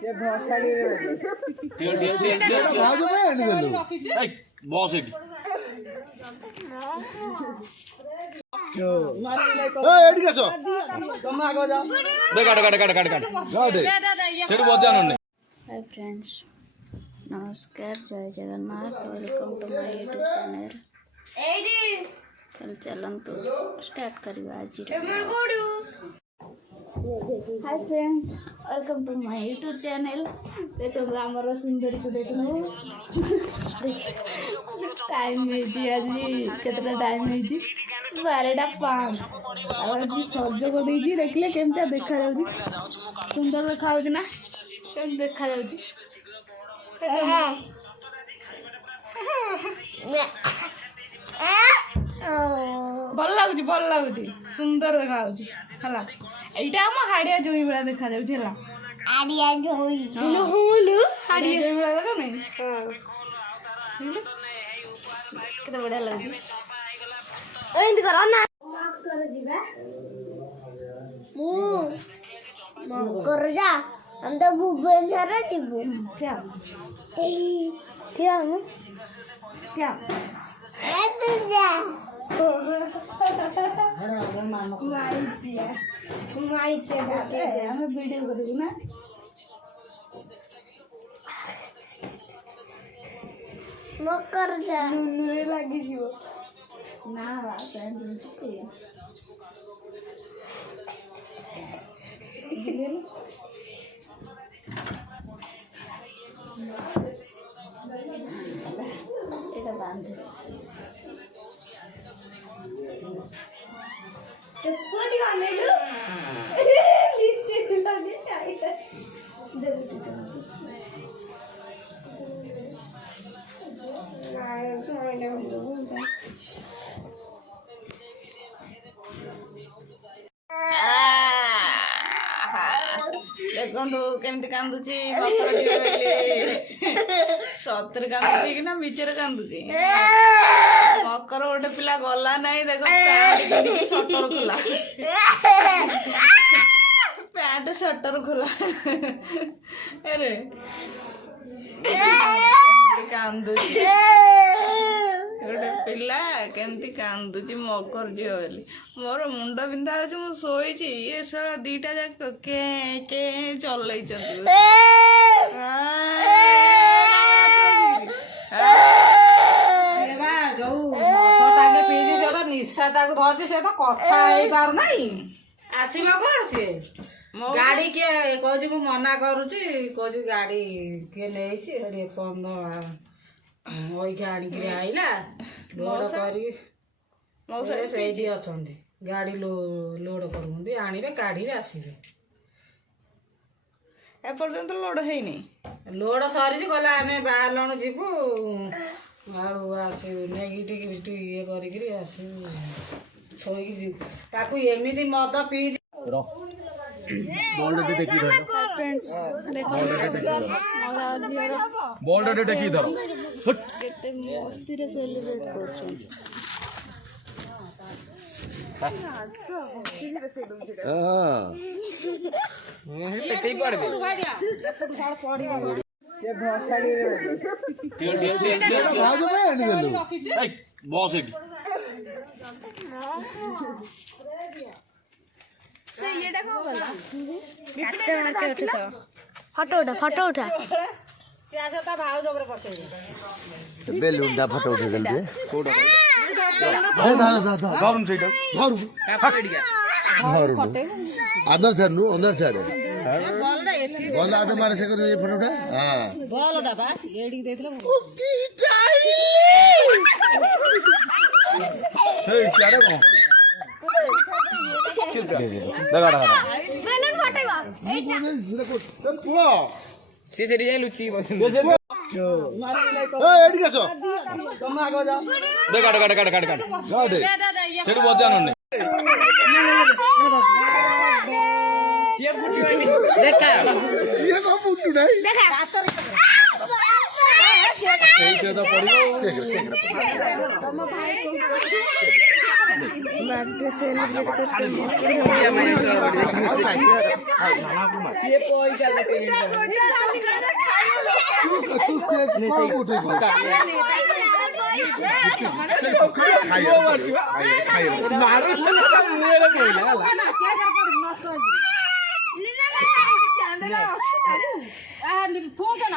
ସେ ଭସାଡି ବସ୍ ଏଠି हाय फ्रेंड्स, नमस्कार, जय Jagannath, welcome to my YouTube channel. चलतु स्टार्ट करवा आज। Hi friends, welcome to my YouTube channel. देखो आमर सुंदरी को देखो टाइम आज केतटा टाइम 12:05 आज सज कर देखिले केमता देखा जाउची सुंदर देखा जाउची ना केम देखा जाउची भल लगुची सुंदर देखा जाउची हला एटा हम हाडिया जोई बड़ा देखा जाउची हला हाडिया जोई होलु हाडिया जोई बड़ा देखा नहीं हां केते बड़ा लगुची एंड करो ना माफ कर दिबा मु माफ कर जा हम तो भुवनेश्वर जीवु क्या क्या तू जा माई चे हम वीडियो करू ना मत कर जा लुलु लागी जीवो ना এটা বান্ধে কোটি আনেলু লিস্টে লাগে চাইটা देखो केमती कांदुची सतर कांदुची कि ना मिचर कांदुची मकर गोटे पिला गला नहीं देखो सटर खोला पैंट सटर खोला अरे कांदुची गोटे पिला केमती कांदुची मकर झील बोली मोर मुंड बिंधा हो शोची ये सारा दीटा जाक के चल निशा धरती से तो कथा पार नहीं आसब कौन सी गाड़ी किए कह मना करुच्ची कह गाड़ी किए नहीं पैसा आनिक आईला लोड कर गाड़ी लोड कर आने गाड़ी आसबे एपर्यंत लोड है लोड सरी गला आम बाहर जीवु नहीं ये कर छोईक जीव ताकू एमती मद पी मस्ती सेलिब्रेट कर बस एटी फोटो उठा बेलुन फोटो उठे अंदर छाड़ू अंदर छाड़े भल आटो मारे से फोटोटा लुचि देखा ସେଇଟା ତ ପଡିବ ବାର୍ଥଡେ ସେଲିବ୍ରେଟ କରୁଛନ୍ତି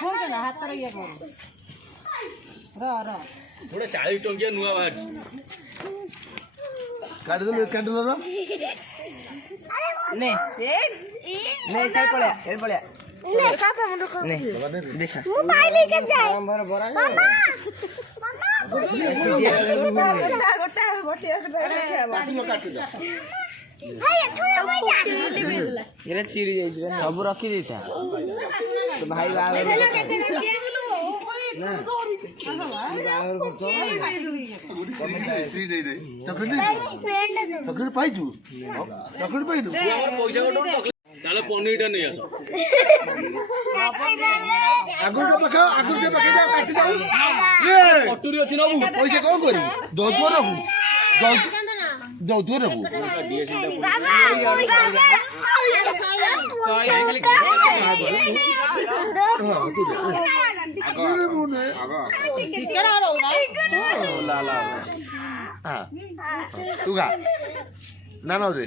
ଫୁଙ୍କେନା ହାତରେ ଇଏ କର ଗୋଟେ 40 ଟଙ୍କିଆ ନୂଆ ବାହାରିଛି କାଟିଦେଲୁ କ୍ୟାଣ୍ଡେଲର ନେ ନେ ସାଇ ପଳେଆ ଏ ପଳେଆ ନେ ଦେଖା ମୁଁ ପାଇଲି କେ ଯାଏ ଏରା ଚିରି ଯାଇଛି ସବୁ ରଖି ଦେଇଥା ତ ଭାଇ ବାହାଘର ଚକଲେଟ ପାଇଛୁ ଚକଲେଟ ପାଇଛୁ ପଇସା ଗୋଟେ ତାହେଲେ ପନିରଟା ନେଇ ଆସ ଆଗରୁ ପାଖେ କାଟି ଯାଉ କଟୁରୀ ଅଛି ନବୁ ପଇସା କଣ କରିବୁ ଯୌତୁକ ନବୁ ଯୌତୁକ ନବୁ ତୁ ଖା ନା ନା ଦେ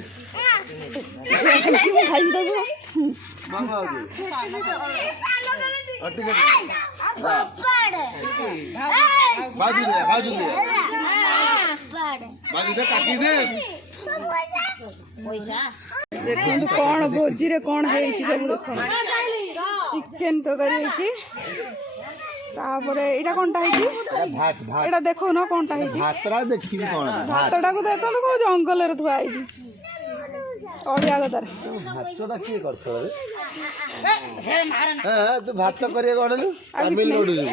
ବାଜୁ ଦେ କାଟି ଦେ ଦେଖନ୍ତୁ କଣ ଭୋଜିରେ କଣ ହେଇଛି ସବୁ ଦେଖନ୍ତୁ ଚିକେନ ତରକାରୀ ହେଇଛି ତାପରେ ଏଇଟା କଣଟା ହେଇଛି ଏଇଟା ଦେଖୁନ କଣଟା ହେଇଛି ଦେଖିବି କଣ ଭାତଟାକୁ ଦେଖନ୍ତୁ କୋଉ ଜଙ୍ଗଲରେ ଥୁଆ ହେଇଛି ଅଳିଆ ଗଦାରେ ଭାତଟା କିଏ କରିଥିଲ ତୁ ଭାତ କରିବାକୁ ଅଣେଲୁ ତାମିଲନାଡୁ ଯିବୁ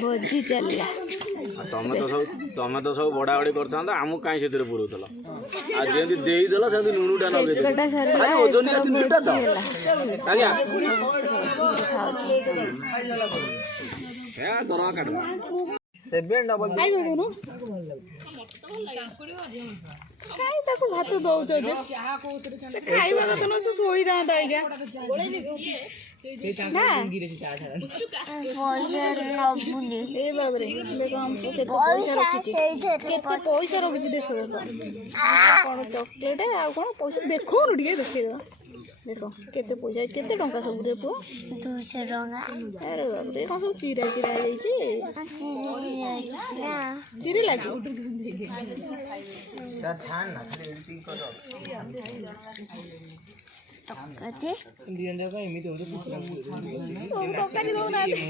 ଭୋଜି ଚାଲିଲା ତମେ ତ ସବୁ ବଢା ବଢି କରିଥାନ୍ତ ଆମକୁ କାହିଁ ସେଥିରେ ପୁରଉଥିଲ ଆଉ ଯେମିତି ଦେଇଦେଲ ସେମିତି ଲୁଣୁଟା କେତେଟା ସରିଲା ଆଜ୍ଞା ଦରମା କାଟିବା 7 କାଇଁ ତାକୁ ଭାତ ଦଉଛ ଯେ ସେ ଖାଇବା କଥା ନୁହଁ ସେ ଶୋଇଥାନ୍ତା ଆଜ୍ଞା କେତେ ପଇସା ରଖିଛି ଦେଖ କଣ ଚକଲେଟ ଆଉ କଣ ପଇସା ଦେଖଉନୁ ଟିକେ ଦେଖେଇଦବା ଦେଖ କେତେ ପଇସା କେତେ ଟଙ୍କା ସବୁ ରେ ପୁଅ 200 ଟଙ୍କା ଆରେ ବାପରେ କଣ ସବୁ ଚିରା ଚିରା ହେଇଯାଇଛି ଚିରି ଲାଗି ତରକାରୀ ଦଉନାହାନ୍ତି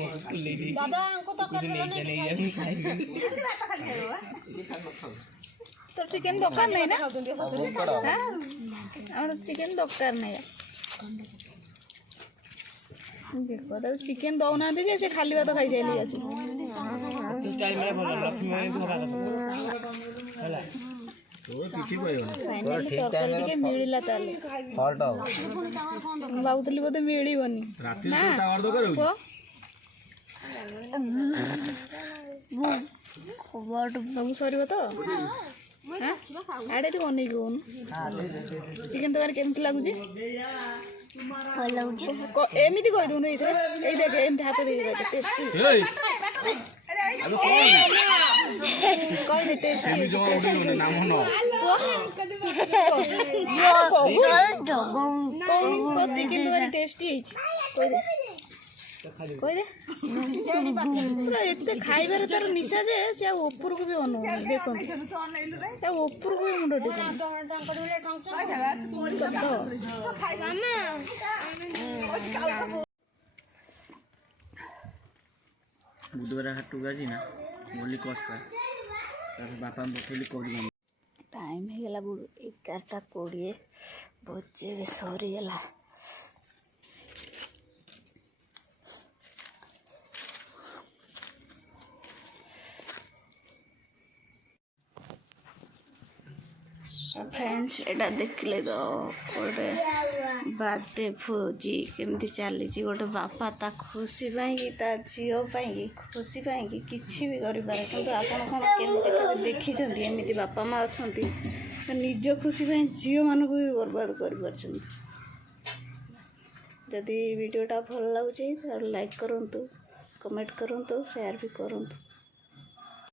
তোর চিকেন দরকার নাই না আমার চিকেন দরকার নাই দেখো তাহলে চিকেন দৌনাহাନ୍ତି যে সে খালি ভাত খাই চাইলি আছে ଟିକେ ମିଳିଲା ତାହେଲେ ମୁଁ ଭାବୁଥିଲି ବୋଧେ ମିଳିବନି ନା ସବୁ ସରିବ ତ ଆଡ଼େ ବନେଇକି କହୁନୁ ଚିକେନ ତରକାରୀ କେମିତି ଲାଗୁଛି ଏମିତି କହିଦଉନୁ ଏଇଥିରେ ଏଇ ଦେଖ ଏମିତି ହାତ ଦେଇଦେବା ଟେଷ୍ଟି କହିଦେ ଟେଷ୍ଟି ଚିକେନ ତରକାରୀ ଟେଷ୍ଟି ହେଇଛି କହିଦେ ପୁରା ଏତେ ଖାଇବାରେ ତାର ନିଶା ଯେ ସେ ଆଉ ଉପରକୁ ବି ଅନଉନି ଦେଖନ୍ତୁ ସେ ଆଉ ଉପରକୁ ବି ମୁଣ୍ଡ ଟେକୁନି ବୁଧବାର ହାଟକୁ ଆଜି ନା ବୋଲି କଷ୍ଟ ବାପା ପଠେଇଲି କହୁଛି ଟାଇମ୍ ହେଇଗଲା 11:20 ଭୋଜି ବି ସରିଗଲା फ्रेंड्स एटा देखले तो गोटे बर्थडे भोजी केमती चली गोटे बापा ता खुशी पाई ता झील पाई खुशी पाई किसी भी करें कि आपड़ कौन केमती देखी एमती बापा माँ अच्छा निज खुशी पाई झील मानक भी बर्बाद कर जदि वीडियोटा भल लगे लाइक करूँ कमेंट करूँ शेयर भी करूँ।